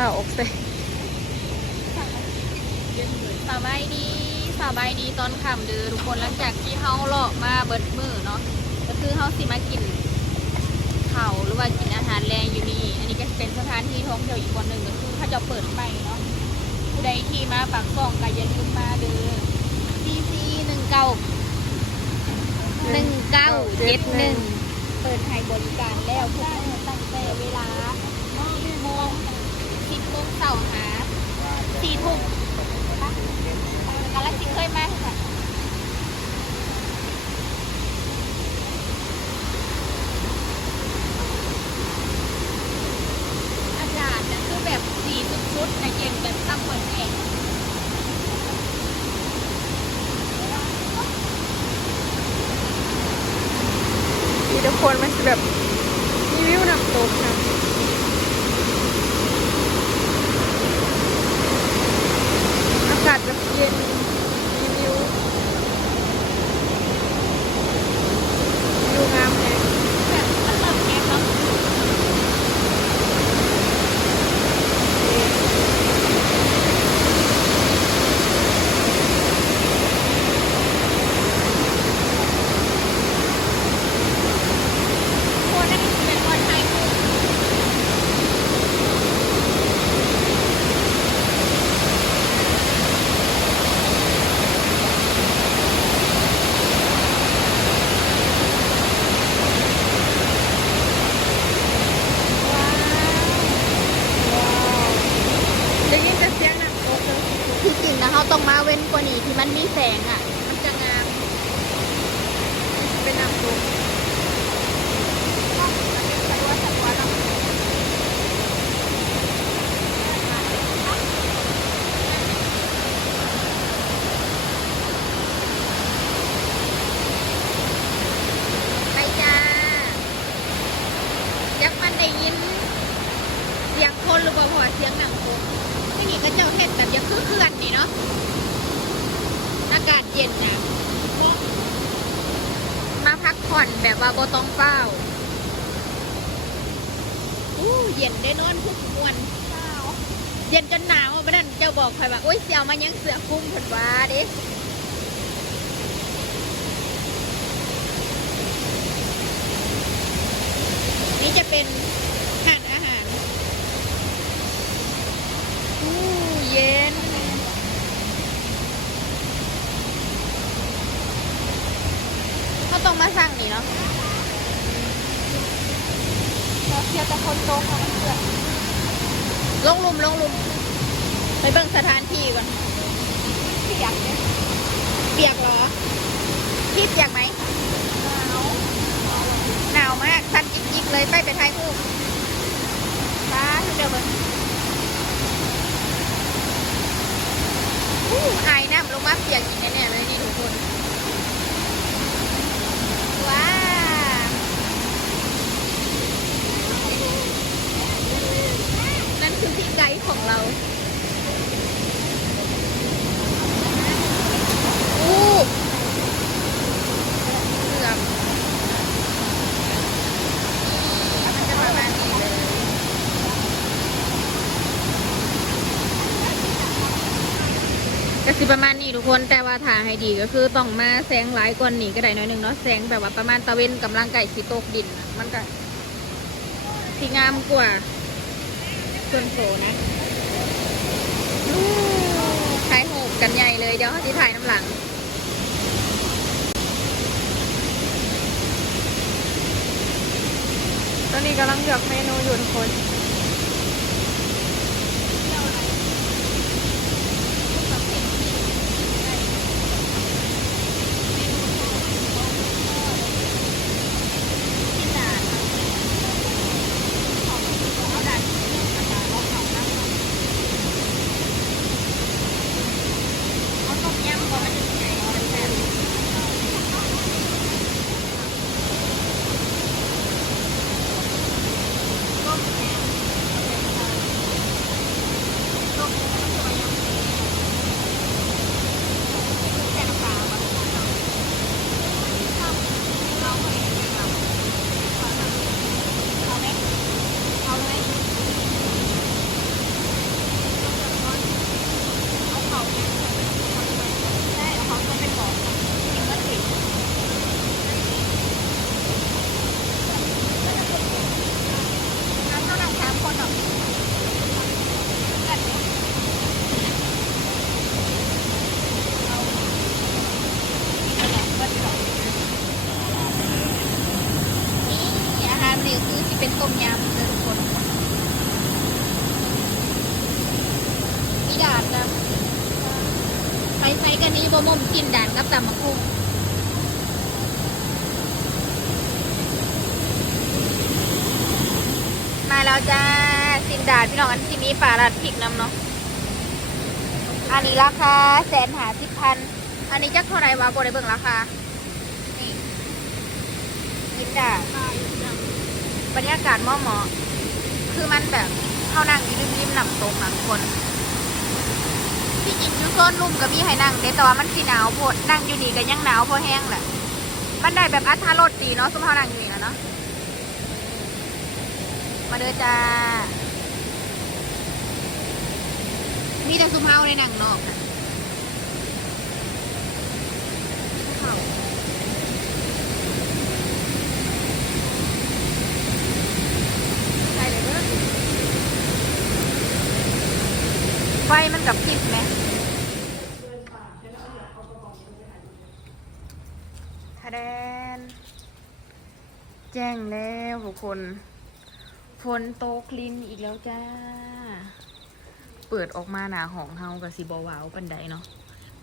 เป่าออกใส่สบายดีสบายดีตอนค่ำเด้อทุกคนหลังจากที่เฮาเลาะมาเบิดมือเนาะก็คือเฮาสิมากินข้าวหรือว่ากินอาหารแรงอยู่นี่ อันนี้ก็เป็นสถานที่ท่องเที่ยวอีกวันหนึ่งก็คือเขาจะเปิดใหม่เนาะผู้ใดที่มาปากกล่องก็อย่าลืมมาเด้อ CC หนึ่งเก้าหนึ่งเก้าเจ็ดหนึ่งเปิดให้บริการแล้วทุกมื้อตั้งแต่เวลาโมงสิบโมง เสาร์หาสี่ทุ่มกาลสินธุ์เคยมาค่ะอากาศนะคือแบบสีสุดๆนะเย็นแบบตั้งเปิดแอร์ ที่ทุกคนมันจะแบบมีวิวน้ำตกนะอากาศแบบเย็นมีวิววิวงามเลย แบบมันเริ่มแห้งแล้วโคนนั่นเป็นคนไทยคู่ ได้ยินแต่เสียงน้ำตกเลย ที่จริงนะ เว้นกว่านี้ที่มันมีแสงอะ มันจะงาม เป็นน้ำตกไปจ้ายักมันได้ยินเสียงคนหรือเปล่าพอเสียงหนังคนที่นี่ก็เจ้าเห็ดแบบอยังคือเขื่อนนี่เนาะ เย็นอะ มาพักผ่อนแบบว่าโบต้องเฝ้าอู้เย็นได้นอนทุกมวนเย็นจนหนาวอะบัดนั้นเจ้าบอกคอยว่าโอ๊ยเสียวมายังเสือคุ้มเพิ่นว่าเด้นี่จะเป็นอาหารอู้เย็น เขาต้องมาสั่งนี่เนาะเราเทียบแต่คนโตเพื่อนลงลุมลงลุม ไปเบิ่งสถานที่ก่อน เปียกเนี่ยเปียกเหรอ พี่เปียกไหม หนาวหนาวมากทันจิกๆเลยไปไปถ่ายรูปป้าเดี๋ยวเบิ่งอู้อายน้ำลงมาเปียกอีกแน่ๆเลยนี่ทุกคน ว้าวนั่นคือพี่ไกด์ของเรา อู้เกือบ มันจะประมาณนี้เลย ก็สิประมาณนี้ทุกคนแต่ว่าถ่าให้ดีก็คือต้องมาแสงหลายกว่านี้ก็ได้หน้อยนึงเนาะแสงแบบว่าประมาณตะเวนกำลังไก่สีตกดินนะมันก็สีงามกว่าส่วนโผนะอู้ถ่ายหูปกันใหญ่เลยเดี๋ยวเขาจะถ่ายน้ำหลังตอนนี้กำลังเลือกเมนูอยู่ทุกคน นี้ก็คือที่เป็นต้มยำเลยทุกคน มีด่านนะไปไซกันนี้บ่มมกินด่านกับตำมะกุ้งมาแล้วจ้าสินดานพี่น้องอันที่มีปลาลัดพริกน้ำเนาะ อันนี้ราคาแสนหาสิบพัน อันนี้จะเท่าไรวะโบได้เบิ่งราคา นี่สินดาน บรรยากาศเหมาะเหมาะๆคือมันแบบเข้านั่งยู่ริมๆหนำตกนะทุกคนที่จริงยูโซนลุ่มก็มีให้นั่งเดแต่ว่ามันสีหนาวโพดนั่งอยู่นี่ก็ยังหนาวพอแห้งแหละมันได้แบบอัธรสดีเนาะสมเฮานั่งอยู่นี่แล้วเนาะมาเด้อจ้ามีแต่สุมเฮาในหนังนอกน่ะใช่เลยเด้อ ไฟมันกับพริบไหมทะแดน แจ้งแล้วทุกคน ฝนโตกลินอีกแล้วจ้า เปิดออกมาหนาหองเฮากับสีบวาวปันไดเนาะ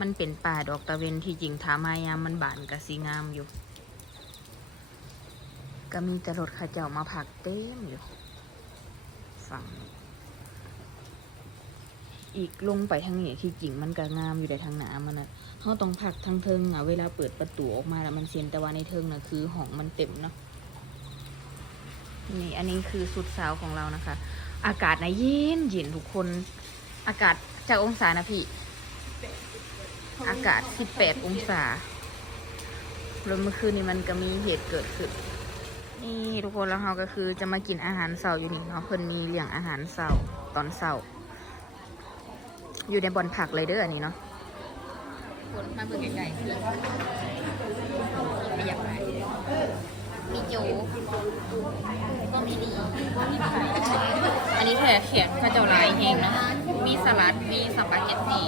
มันเป็นป่าดอกตะเวนที่จริงทามายามมันบานกับสีงามอยู่ ก็มีแต่รถข้าเจ้ามาผักเต็มอยู่ ฝั่ง อีกลงไปทางนี้ที่จริงมันก็งามอยู่ในทางหนามันนะเขาต้องผักทางเทิงอะเวลาเปิดประตูออกมาแล้วมันเซียนแต่ว่าในเทิงน่ะคือห้องมันเต็มเนาะนี่อันนี้คือสุดสาวของเรานะคะ อากาศนะเย็นเย็นทุกคน อากาศจากองศานะพี่ อากาศ 18 องศาแล้วเมื่อคืนนี้มันก็มีเหตุเกิดขึ้นนี่ทุกคนแล้วเราก็คือจะมากินอาหารเสาร์อยู่นี่เนาะเพิ่นมีเลี้ยงอาหารเสาร์ตอนเสาร์ อยู่ในบอนผักเลยเด้ออันนี้เนาะคนมาเบิ่งใหญ่ๆคือไม่อยากไปมีโจ๊กก็มีดีก็มีไข่อันนี้แถแขนข้าวเจ้าลายแห้งนะ มีสลัด มีสปาเกตตี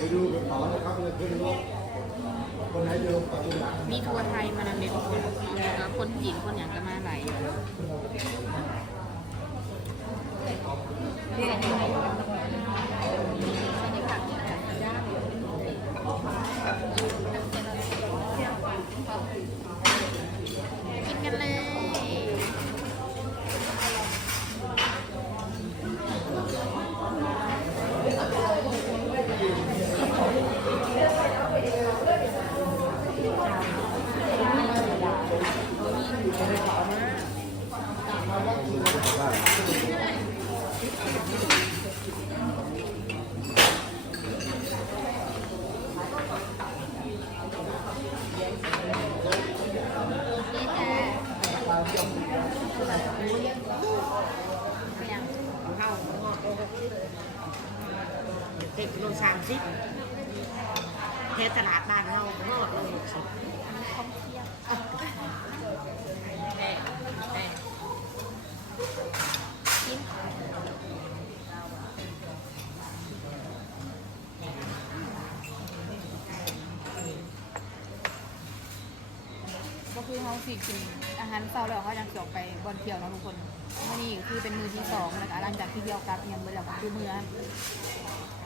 ไปดูกระเป๋านะครับเลยขึ้นรถคนไหนอยู่กับคุณหลังมีทัวร์ไทยมานำเด็กคนคนจีนคนอย่างก็มาหลายอยู่นี่อะไรใช่ผักกินกันเลย เข้าหอดโลหกสิบ เจ็ดกิโลสามสิบเทตลาดบ้านเราหอดโลหกสิบท่องเที่ยวแต่แต่กินก็คือเขาสิกินอาหารเช้าแล้วเขาจะออกไปบอลเที่ยวเนาะทุกคนมื่อนี้คือเป็นมือที่สองแล้วก็หลังจากที่เที่ยวกลับยังไปแล้วก็คือมือ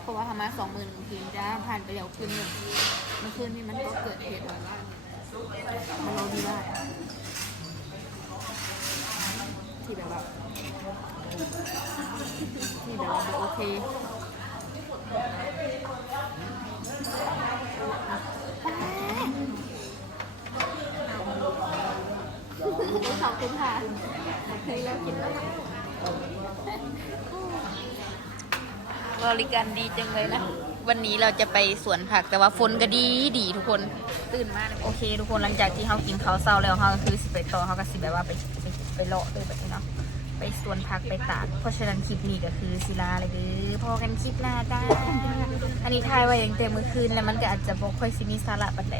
เพราะว่าทำมาสองหมื่นคืนจะผ่านไปแล้วคืนหนึ่งเมื่อคืนนี้มันก็เกิดเหตุว่ามันเราดีได้ที่แบบว่าที่แบบว่าโอเคสองคุณค่ะเคยแล้วกินแล้ว บริการดีจังเลยนะ วันนี้เราจะไปสวนผักแต่ว่าฝนก็ดีดีทุกคนตื่นมากโอเค ทุกคนหลังจากที่เขากินข้าวเช้าแล้วเขาก็คือสิไปต่อเขาก็สิแบบว่าไปไปไปเลาะเลยแบบนี้เนาะไปสวนผักไปตากเพราะฉะนั้นคลิปนี้ก็คือศิลาเลยเด้อพอกันคลิปหน้าจ้าอันนี้ทายไว้ตั้งแต่เมื่อคืนแล้วมันก็อาจจะบ่ค่อยสิมีสาระปานใด